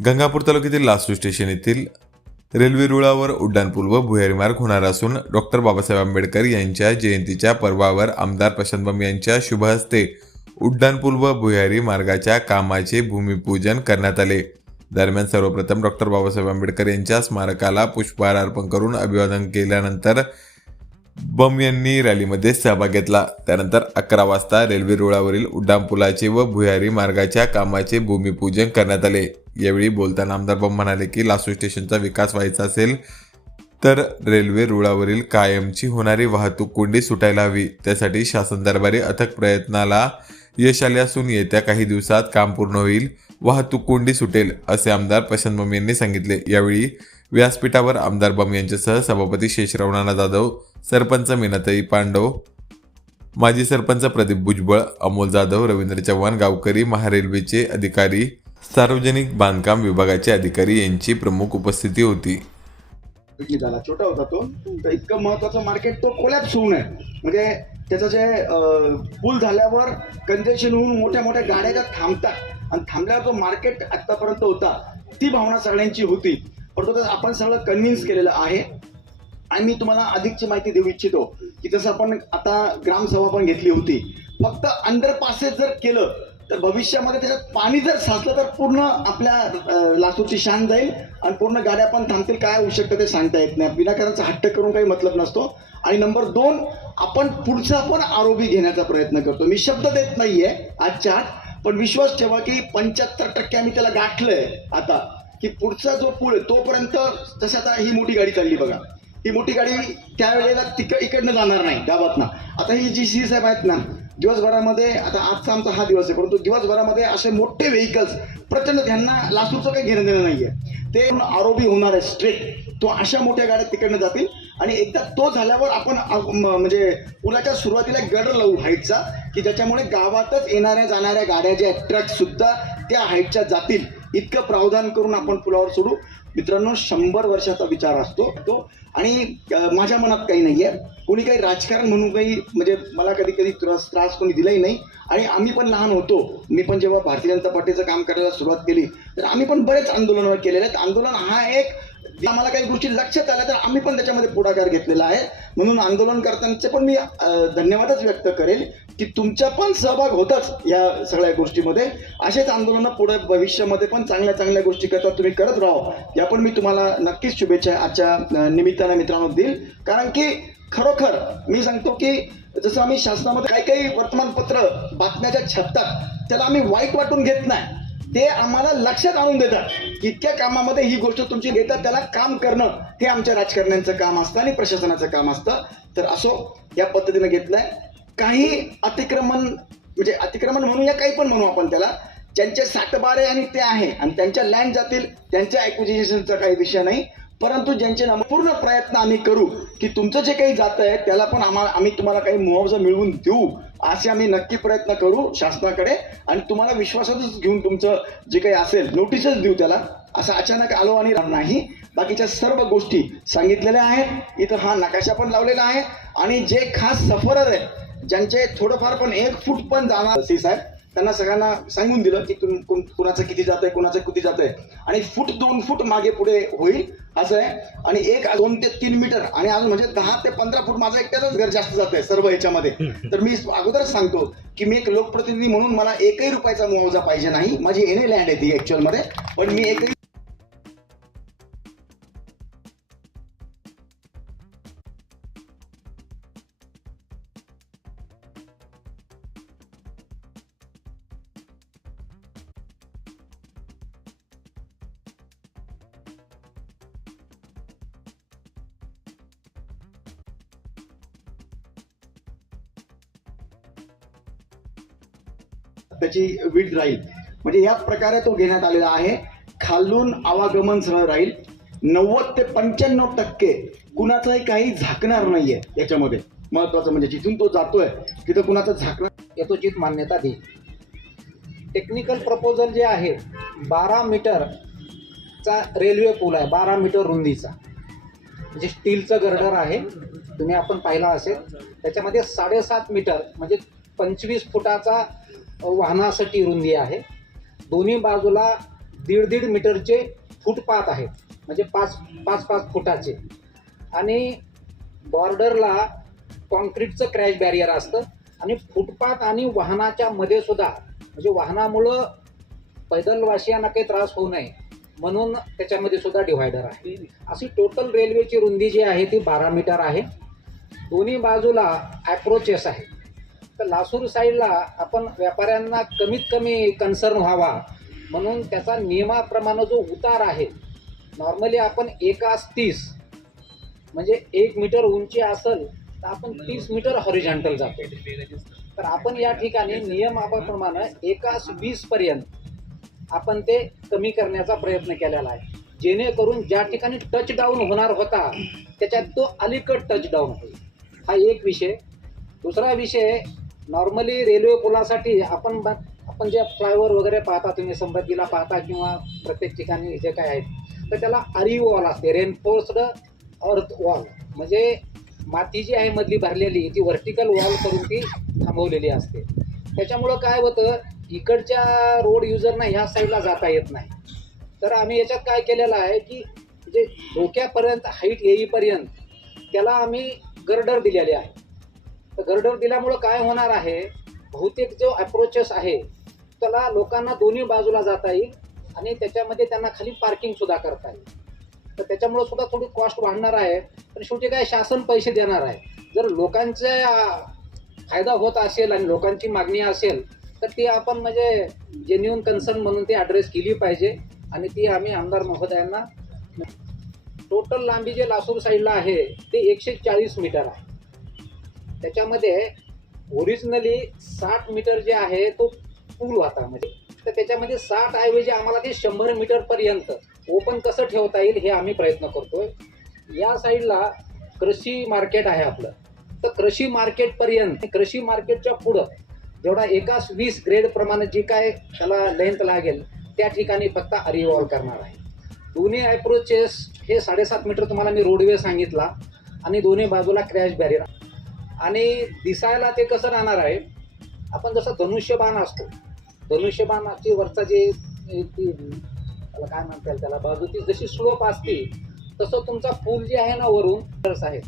गंगापूर तालुक्यातील लासू स्टेशन येथील रेल्वे रुळावर उड्डाणपूल व भुयारी मार्ग होणार असून डॉक्टर बाबासाहेब आंबेडकर यांच्या जयंतीच्या पर्वावर आमदार प्रशांत बंब यांच्या शुभ हस्ते उड्डाणपूल व भुयारी मार्गाच्या कामाचे भूमिपूजन करण्यात आले. दरम्यान सर्वप्रथम डॉक्टर बाबासाहेब आंबेडकर यांच्या स्मारकाला पुष्पहार अर्पण करून अभिवादन केल्यानंतर बम यांनी रॅलीमध्ये सहभाग घेतला. त्यानंतर अकरा वाजता रेल्वे रुळावरील उड्डाणपुलाचे व भुयारी मार्गाच्या कामाचे भूमिपूजन करण्यात आले. यावेळी बोलताना आमदार बम म्हणाले की लासू स्टेशनचा विकास व्हायचा असेल तर रेल्वे रुळावरील कायमची होणारी वाहतूक कोंडी सुटायला हवी. त्यासाठी शासन दरबारी अथक प्रयत्नाला यश आले असून येत्या काही दिवसात काम पूर्ण होईल वाहतूक कोंडी सुटेल असे आमदार प्रशांत बम यांनी सांगितले. यावेळी व्यासपीठावर आमदार बम यांच्यासह सभापती शेषराव नाना जाधव सरपंच मीनाताई पांडव माजी सरपंच प्रदीप भुजबळ अमोल जाधव रवींद्र चव्हाण गावकरी महारेल्वेचे अधिकारी सार्वजनिक बांधकाम विभागाचे अधिकारी यांची प्रमुख उपस्थिती होती. झाला छोटा होता तो. तर इतकं महत्वाचं मार्केट तो कोलॅप्स होऊ नये म्हणजे त्याचं जे पूल झाल्यावर कंजेशन होऊन मोठ्या मोठ्या गाड्या ज्या थांबतात. आणि थांबल्यावर जो मार्केट आतापर्यंत होता. ती भावना सगळ्यांची होती. परंतु आपण सगळं कन्व्हिन्स केलेलं आहे. आणि मी तुम्हाला अधिकची माहिती देऊ इच्छितो की जसं आपण आता ग्रामसभा पण घेतली होती फक्त अंडरपासेस जर केलं तर भविष्यामध्ये त्याच्यात पाणी जर साचलं तर पूर्ण आपल्या लासूरची शान जाईल आणि पूर्ण गाड्या पण थांबतील. काय होऊ शकतं ते सांगता येत नाही. विनाकारांचा हट्ट करून काही मतलब नसतो. आणि नंबर दोन आपण पुढचा पण आरोपी घेण्याचा प्रयत्न करतो. मी शब्द देत नाहीये आजच्या आत, पण विश्वास ठेवा की पंच्याहत्तर टक्के आम्ही त्याला गाठलंय आता. की पुढचा जो पूल तोपर्यंत जसं आता ही मोठी गाडी चालली बघा. ही मोठी गाडी त्यावेळेला तिक इकडनं जाणार नाही गावातनं. आता ही जी सी साहेब आहेत ना दिवसभरामध्ये आता आजचा आमचा हा दिवस आहे परंतु दिवसभरामध्ये असे मोठे व्हेकल्स प्रचंड त्यांना लासूरचं काही घेणं देणं नाही आहे ते आरोपी होणार आहे स्ट्रेट तो अशा मोठ्या गाड्या तिकडनं जातील आणि एकदा तो झाल्यावर आपण म- म्हणजे पुलाच्या सुरुवातीला गड लावू हाईटचा की ज्याच्यामुळे गावातच येणाऱ्या जाणाऱ्या गाड्या ज्या ट्रक सुद्धा त्या हाईटच्या जातील. इतकं प्रावधान करून आपण पुलावर सोडू. मित्रांनो शंभर वर्षाचा विचार असतो तो. आणि माझ्या मनात काही नाही आहे कोणी काही राजकारण म्हणून काही म्हणजे मला कधी कधी त्रास त्रास कोणी दिलाही नाही. आणि आम्ही पण लहान होतो. मी पण जेव्हा भारतीय जनता पार्टीचं काम करायला सुरुवात केली तर आम्ही पण बरेच आंदोलनावर केलेले आहेत. आंदोलन हा एक आम्हाला काही गोष्टी लक्षात आल्या तर आम्ही पण त्याच्यामध्ये पुढाकार घेतलेला आहे. म्हणून आंदोलन करतानाचे पण मी धन्यवादच व्यक्त करेल की तुमचा पण सहभाग होताच या सगळ्या गोष्टीमध्ये. असेच आंदोलनं पुढे भविष्यामध्ये पण चांगल्या चांगल्या गोष्टी करता तुम्ही करत राहा. या पण मी तुम्हाला नक्कीच शुभेच्छा आजच्या निमित्तानं मित्रांनो देईल. कारण की खरोखर मी सांगतो की जसं आम्ही शासनामध्ये काही काही वर्तमानपत्र बातम्याच्या छापतात त्याला आम्ही वाईट वाटून घेत नाही. ते आम्हाला लक्षात आणून देतात. इतक्या कामामध्ये ही गोष्ट तुमची घेतात त्याला काम करणं हे आमच्या राजकारण्यांचं काम असतं आणि प्रशासनाचं काम असतं. तर असो या पद्धतीनं घेतलंय. काही अतिक्रमण म्हणजे अतिक्रमण म्हणूया काही पण म्हणू आपण त्याला. ज्यांचे सातबारे आणि ते आहे. आणि त्यांच्या लँड जातील त्यांच्या ॲक्विजिशनचा काही विषय नाही. परंतु ज्यांचे नाम पूर्ण प्रयत्न आम्ही करू की तुमचं जे काही जात आहे त्याला पण आम्हाला आम्ही तुम्हाला काही मुआवजा मिळवून देऊ असे आम्ही नक्की प्रयत्न करू शासनाकडे. आणि तुम्हाला विश्वासातच घेऊन तुमचं जे काही असेल नोटीसच देऊ त्याला. असं अचानक आलो आणि राहणार नाही. बाकीच्या सर्व गोष्टी सांगितलेल्या आहेत. इथं हा नकाशा पण लावलेला आहे. आणि जे खास सफरर आहेत ज्यांचे थोडंफार पण एक फूट पण जाणार साहेब त्यांना सगळ्यांना सांगून दिलं की तुम कोण- कुणाचं किती जात आहे कुणाचं किती जात आहे आणि फूट दोन फूट मागे पुढे होईल असं आहे. आणि एक दोन ते तीन मीटर. आणि अजून म्हणजे दहा ते पंधरा फूट माझं एकट्याच घर जास्त जात आहे सर्व ह्याच्यामध्ये तर मी अगोदरच सांगतो की मी एक लोकप्रतिनिधी म्हणून मला एकही रुपयाचा मुआवजा पाहिजे नाही. माझी एने लँड आहे ती ऍक्च्युअलमध्ये. पण मी एकही त्याची विड राहील. म्हणजे याच प्रकारे तो घेण्यात आलेला आहे. खालून आवागमन सरळ राहील. नव्वद ते पंच्याण्णव टक्के कुणाचंही काही झाकणार नाहीये याच्यामध्ये. महत्वाचं म्हणजे जिथून तो जातोय तिथं कुणाचं झाकणार यथोचित मान्यता देईल. टेक्निकल प्रपोजल जे आहे बारा मीटरचा रेल्वे पूल आहे बारा मीटर रुंदीचा. म्हणजे स्टीलचं गर्डर आहे तुम्ही आपण पाहिला असेल. त्याच्यामध्ये साडेसात मीटर म्हणजे पंचवीस फुटाचा वाहनासाठी रुंदी आहे. दोन्ही बाजूला दीड दीड मीटरचे फुटपाथ आहेत. म्हणजे पाच पाच पाच फुटाचे. आणि बॉर्डरला कॉन्क्रीटचं क्रॅश बॅरियर असतं. आणि फुटपाथ आणि वाहनाच्या मध्ये सुद्धा म्हणजे वाहनामुळं पैदलवासियांना काही त्रास होऊ नये म्हणून त्याच्यामध्ये सुद्धा डिव्हायडर आहे. अशी टोटल रेल्वेची रुंदी जी आहे ती बारा मीटर आहे. दोन्ही बाजूला ॲप्रोचेस आहे. तर लासूर साईडला आपण व्यापाऱ्यांना कमीत कमी कन्सर्न व्हावा. म्हणून त्याचा नियमाप्रमाणे जो उतार आहे नॉर्मली आपण एकास तीस म्हणजे एक मीटर उंची असेल तर आपण तीस मीटर हॉरिझॉन्टल जातो. तर आपण या ठिकाणी नियमाप्रमाणे एकास वीस पर्यंत आपण ते कमी करण्याचा प्रयत्न केलेला आहे. जेणेकरून ज्या ठिकाणी टच डाऊन होणार होता त्याच्यात तो अलीकड टच डाऊन होईल. हा एक विषय. दुसरा विषय नॉर्मली रेल्वे पुलासाठी आपण ब- आपण जे फ्लायओव्हर वगैरे पाहता तुम्ही समृद्धीला पाहता किंवा प्रत्येक ठिकाणी जे काय आहेत तर त्याला अरी वॉल असते रेनफोर्स्ड अर्थ वॉल म्हणजे माती जी आहे मधली भरलेली ती व्हर्टिकल वॉल करून ती थांबवलेली असते. त्याच्यामुळं काय होतं इकडच्या रोड युजरना ह्या साईडला जाता येत नाही. तर आम्ही याच्यात काय केलेलं आहे की जे डोक्यापर्यंत हाईट येईपर्यंत त्याला आम्ही गर्डर दिलेले आहे. तर गर्डर दिल्यामुळं काय होणार आहे? बहुतेक जो अप्रोचेस आहे त्याला लोकांना दोन्ही बाजूला जाता येईल आणि त्याच्यामध्ये त्यांना खाली पार्किंग सुद्धा करता येईल. तर त्याच्यामुळं सुद्धा थोडी कॉस्ट वाढणार आहे. पण शेवटी काय शासन पैसे देणार आहे. जर लोकांचा फायदा होत असेल आणि लोकांची मागणी असेल तर ती आपण म्हणजे जेन्युन कन्सर्न म्हणून ती ॲड्रेस केली पाहिजे आणि ती आम्ही आमदार महोदयांना टोटल लांबी जे लासूर साईडला आहे ते एकशे चाळीस मीटर आहे. त्याच्यामध्ये ओरिजिनली साठ मीटर जे आहे तो पूल होता म्हणजे तर त्याच्यामध्ये साठ ऐवजी आम्हाला ते शंभर मीटर पर्यंत ओपन कसं ठेवता येईल हे आम्ही प्रयत्न करतोय. या साईडला कृषी मार्केट आहे आपलं. तर कृषी मार्केट पर्यंत कृषी मार्केटच्या पुढं जेवढा एकाच वीस ग्रेड प्रमाणे जी काय त्याला लेंथ लागेल त्या ठिकाणी फक्त अरिवॉल करणार आहे. दोन्ही अप्रोचेस हे साडेसात मीटर तुम्हाला मी रोडवे सांगितला आणि दोन्ही बाजूला क्रॅश बॅरियर आणि दिसायला ते कसं राहणार आहे? आपण जसं धनुष्यबाण असतो. धनुष्यबाणाची वरचा जे ती त्याला काय म्हणता येईल त्याला बाजूची जशी स्लोप असते तसं तुमचा पूल जे आहे ना वरून आहे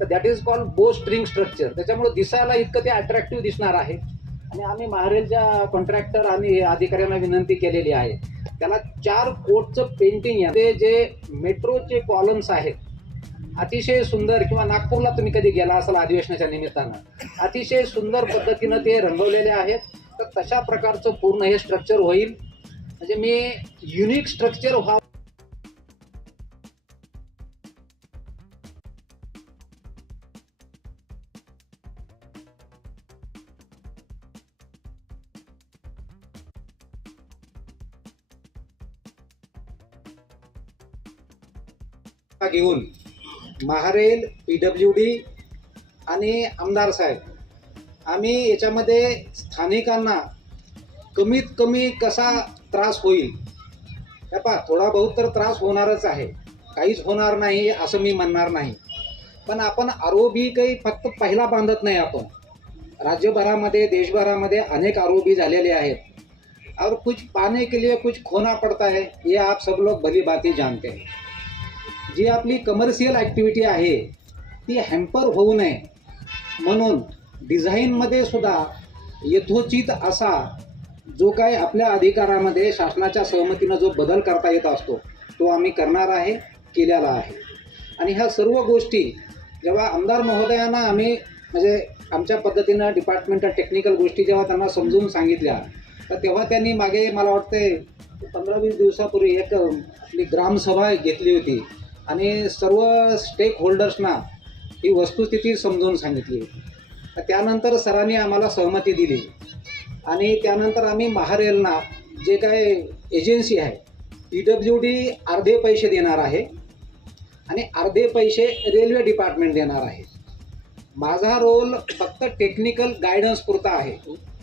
तर that is called bow string structure त्याच्यामुळे दिसायला इतकं ते अट्रॅक्टिव्ह दिसणार आहे. आणि आम्ही महारेलच्या कॉन्ट्रॅक्टर आणि अधिकाऱ्यांना विनंती केलेली आहे. त्याला चार कोटचं पेंटिंग आहे. ते जे मेट्रोचे कॉलम्स आहेत अतिशय सुंदर किंवा नागपूरला तुम्ही कधी गेला असाल अधिवेशनाच्या निमित्तानं अतिशय सुंदर पद्धतीनं ते रंगवलेले आहेत तर तशा प्रकारचं पूर्ण हे स्ट्रक्चर होईल. म्हणजे मी युनिक स्ट्रक्चर व्हा घेऊन महारेल पी डब्ल्यू डी आणि आमदार साहेब. आम्ही याच्यामध्ये स्थानिकांना कमीत कमी कसा त्रास होईल? हे पहा थोडा बहुत तर त्रास होणारच आहे. काहीच होणार नाही असं मी म्हणणार नाही. पण आपण आरोबी काही फक्त पहिला बांधत नाही आपण. राज्यभरामध्ये देशभरामध्ये अनेक आरोबी झालेले आहेत. और कुछ पाने के लिए कुछ खोना पड़ता है ये आप सब लोग भली बाती जानते हैं. जी आपली कमर्शियल ॲक्टिव्हिटी आहे ती हॅम्पर होऊ नये. म्हणून डिझाईनमध्ये सुद्धा यथोचित असा जो काही आपल्या अधिकारामध्ये शासनाच्या सहमतीनं जो बदल करता येत असतो तो आम्ही करणार आहे केलेला आहे. आणि ह्या सर्व गोष्टी जेव्हा आमदार महोदयांना आम्ही म्हणजे आमच्या पद्धतीनं डिपार्टमेंटल टेक्निकल गोष्टी जेव्हा त्यांना समजून सांगितल्या तर तेव्हा त्यांनी मागे मला वाटते पंधरा वीस दिवसापूर्वी एक आपली ग्रामसभा घेतली होती. आणि सर्व स्टेक होल्डर्सना ही वस्तुस्थिती समजून सांगितली तर त्यानंतर सरांनी आम्हाला सहमती दिली. आणि त्यानंतर आम्ही महारेलना जे काय एजन्सी आहे पी डब्ल्यू डी अर्धे पैसे देणार आहे आणि अर्धे पैसे रेल्वे डिपार्टमेंट देणार आहे. माझा रोल फक्त टेक्निकल गायडन्स पुरता आहे.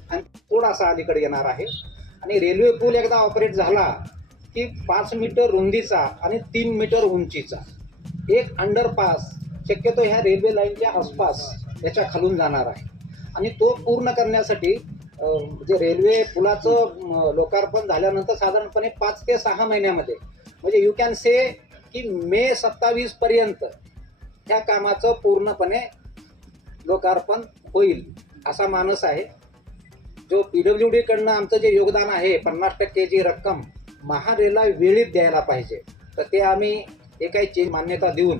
आणि थोडासा अलीकडे येणार आहे. आणि रेल्वे पूल एकदा ऑपरेट झाला की पाच मीटर रुंदीचा आणि तीन मीटर उंचीचा. एक अंडरपास शक्यतो ह्या रेल्वे लाईनच्या आसपास याच्या खालून जाणार आहे. आणि तो पूर्ण करण्यासाठी म्हणजे रेल्वे पुलाचं लोकार्पण झाल्यानंतर साधारणपणे पाच ते सहा महिन्यामध्ये म्हणजे यू कॅन से की मे सत्तावीस पर्यंत ह्या कामाचं पूर्णपणे लोकार्पण होईल असा मानस आहे. जो पी डब्ल्यू डीकडनं आमचं जे योगदान आहे पन्नास टक्के जी रक्कम महारेला वेळीत द्यायला पाहिजे. तर ते आम्ही एकाची मान्यता देऊन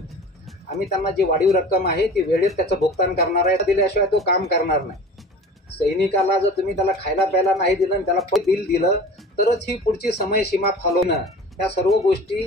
आम्ही त्यांना जी वाढीव रक्कम आहे ती वेळेत त्याचं भुगतान करणार आहे. दिल्याशिवाय तो काम करणार नाही. सैनिकाला जर तुम्ही त्याला खायला प्यायला नाही दिलं आणि त्याला बिल दिलं तरच ही पुढची समयसीमा फालवणं या सर्व गोष्टी